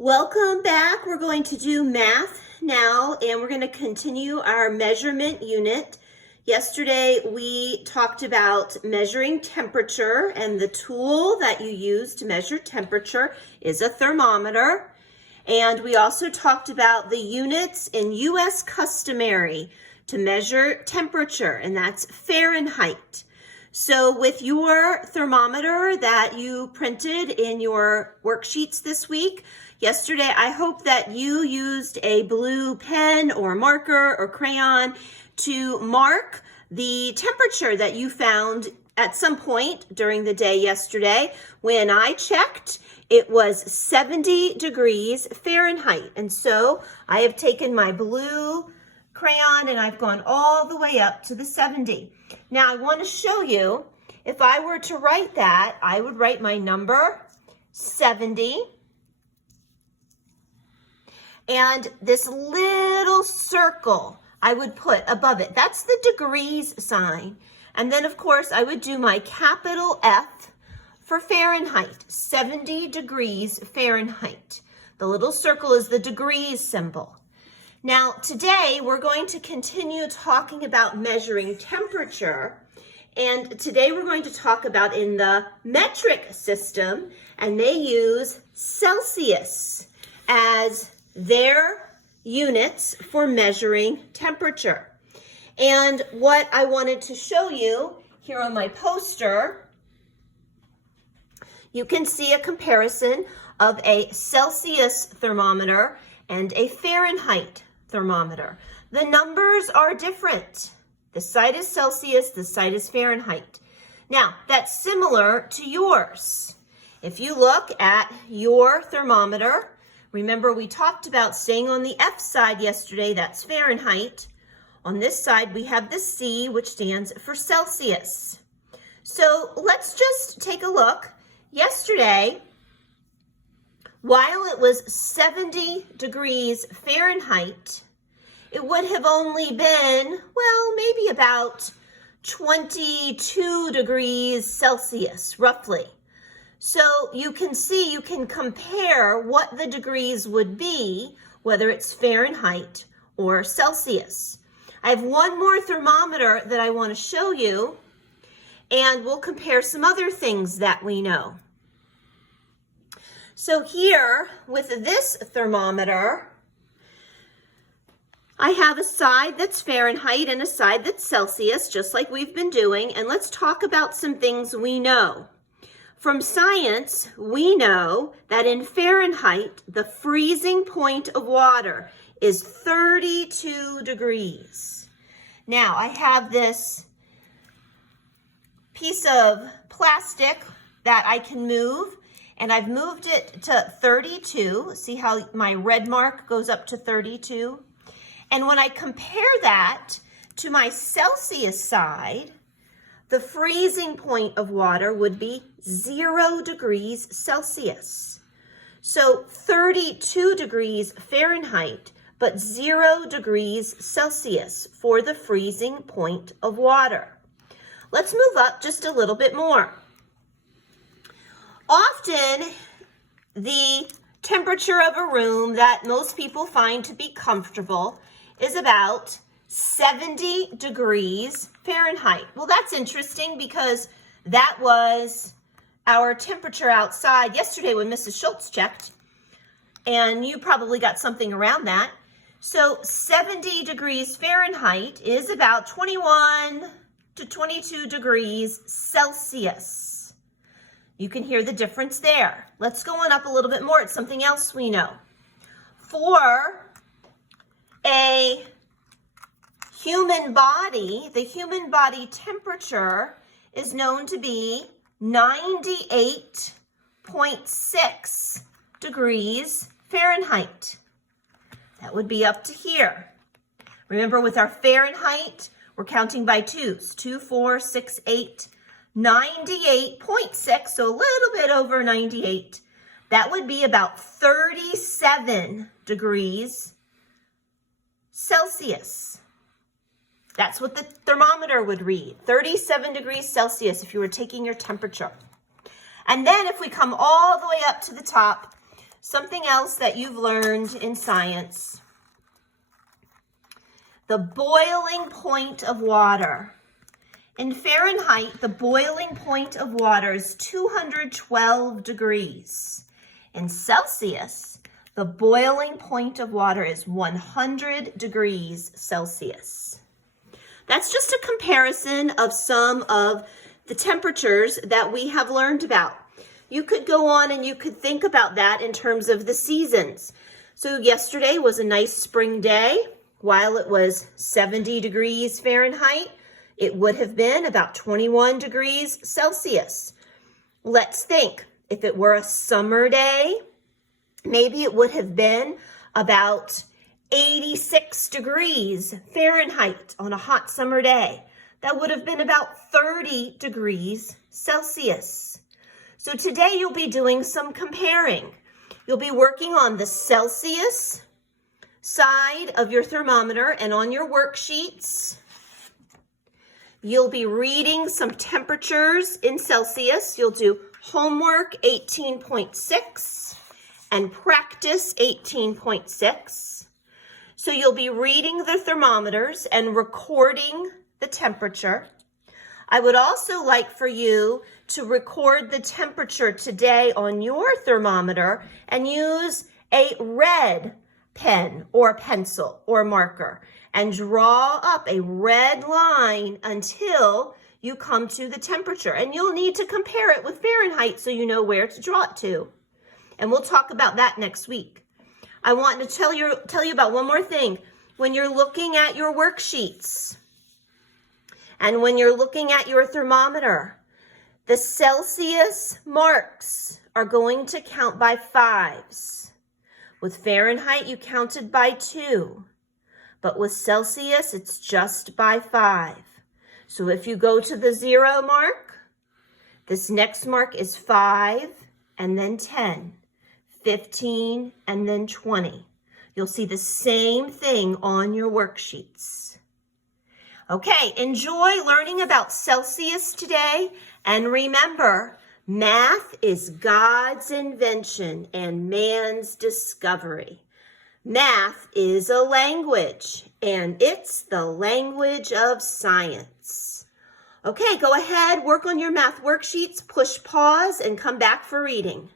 Welcome back. We're going to do math now, and we're going to continue our measurement unit. Yesterday, we talked about measuring temperature, and the tool that you use to measure temperature is a thermometer. And we also talked about the units in U.S. customary to measure temperature, and that's Fahrenheit. So with your thermometer that you printed in your worksheets this week, yesterday, I hope that you used a blue pen or marker or crayon to mark the temperature that you found at some point during the day yesterday. When I checked, it was 70 degrees Fahrenheit. And so I have taken my blue crayon and I've gone all the way up to the 70. Now I want to show you, if I were to write that, I would write my number 70. And this little circle I would put above it. That's the degrees sign. And then, of course, I would do my capital F for Fahrenheit, 70 degrees Fahrenheit. The little circle is the degrees symbol. Now, today, we're going to continue talking about measuring temperature. And today, we're going to talk about in the metric system, and they use Celsius as their units for measuring temperature. And what I wanted to show you here on my poster, you can see a comparison of a Celsius thermometer and a Fahrenheit thermometer. The numbers are different. This side is Celsius, this side is Fahrenheit. Now, that's similar to yours. If you look at your thermometer, remember, we talked about staying on the F side yesterday, that's Fahrenheit. On this side, we have the C, which stands for Celsius. So let's just take a look. Yesterday, while it was 70 degrees Fahrenheit, it would have only been, well, maybe about 22 degrees Celsius, roughly. So you can see, you can compare what the degrees would be, whether it's Fahrenheit or Celsius. I have one more thermometer that I want to show you, and we'll compare some other things that we know. So here, with this thermometer, I have a side that's Fahrenheit and a side that's Celsius, just like we've been doing, and let's talk about some things we know. From science, we know that in Fahrenheit, the freezing point of water is 32 degrees. Now, I have this piece of plastic that I can move, and I've moved it to 32. See how my red mark goes up to 32? And when I compare that to my Celsius side, the freezing point of water would be 0 degrees Celsius. So 32 degrees Fahrenheit, but 0 degrees Celsius for the freezing point of water. Let's move up just a little bit more. Often, the temperature of a room that most people find to be comfortable is about 70 degrees Fahrenheit. Well, that's interesting because that was our temperature outside yesterday when Mrs. Schultz checked, and you probably got something around that. So 70 degrees Fahrenheit is about 21 to 22 degrees Celsius. You can hear the difference there. Let's go on up a little bit more. It's something else we know. For a human body, the human body temperature is known to be 98.6 degrees Fahrenheit. That would be up to here. Remember, with our Fahrenheit, we're counting by twos. 2, 4, 6, 8, 98.6, so a little bit over 98. That would be about 37 degrees Celsius. That's what the thermometer would read, 37 degrees Celsius if you were taking your temperature. And then if we come all the way up to the top, Something else that you've learned in science. The boiling point of water. In Fahrenheit, the boiling point of water is 212 degrees. In Celsius, the boiling point of water is 100 degrees Celsius. That's just a comparison of some of the temperatures that we have learned about. You could go on and you could think about that in terms of the seasons. So yesterday was a nice spring day. While it was 70 degrees Fahrenheit, it would have been about 21 degrees Celsius. Let's think, if it were a summer day, maybe it would have been about 86 degrees Fahrenheit on a hot summer day. That would have been about 30 degrees Celsius. So today you'll be doing some comparing. You'll be working on the Celsius side of your thermometer, and on your worksheets, you'll be reading some temperatures in Celsius. You'll do homework 18.6 and practice 18.6. So you'll be reading the thermometers and recording the temperature. I would also like for you to record the temperature today on your thermometer and use a red pen or pencil or marker and draw up a red line until you come to the temperature. And you'll need to compare it with Fahrenheit so you know where to draw it to. And we'll talk about that next week. I want to tell you about one more thing. When you're looking at your worksheets and when you're looking at your thermometer, the Celsius marks are going to count by fives. With Fahrenheit, you counted by 2. But with Celsius, it's just by 5. So if you go to the 0 mark, this next mark is 5 and then 10, 15 and then 20. You'll see the same thing on your worksheets. Okay, enjoy learning about Celsius today. And remember, math is God's invention and man's discovery. Math is a language, and it's the language of science. Okay, go ahead, work on your math worksheets, push pause, and come back for reading.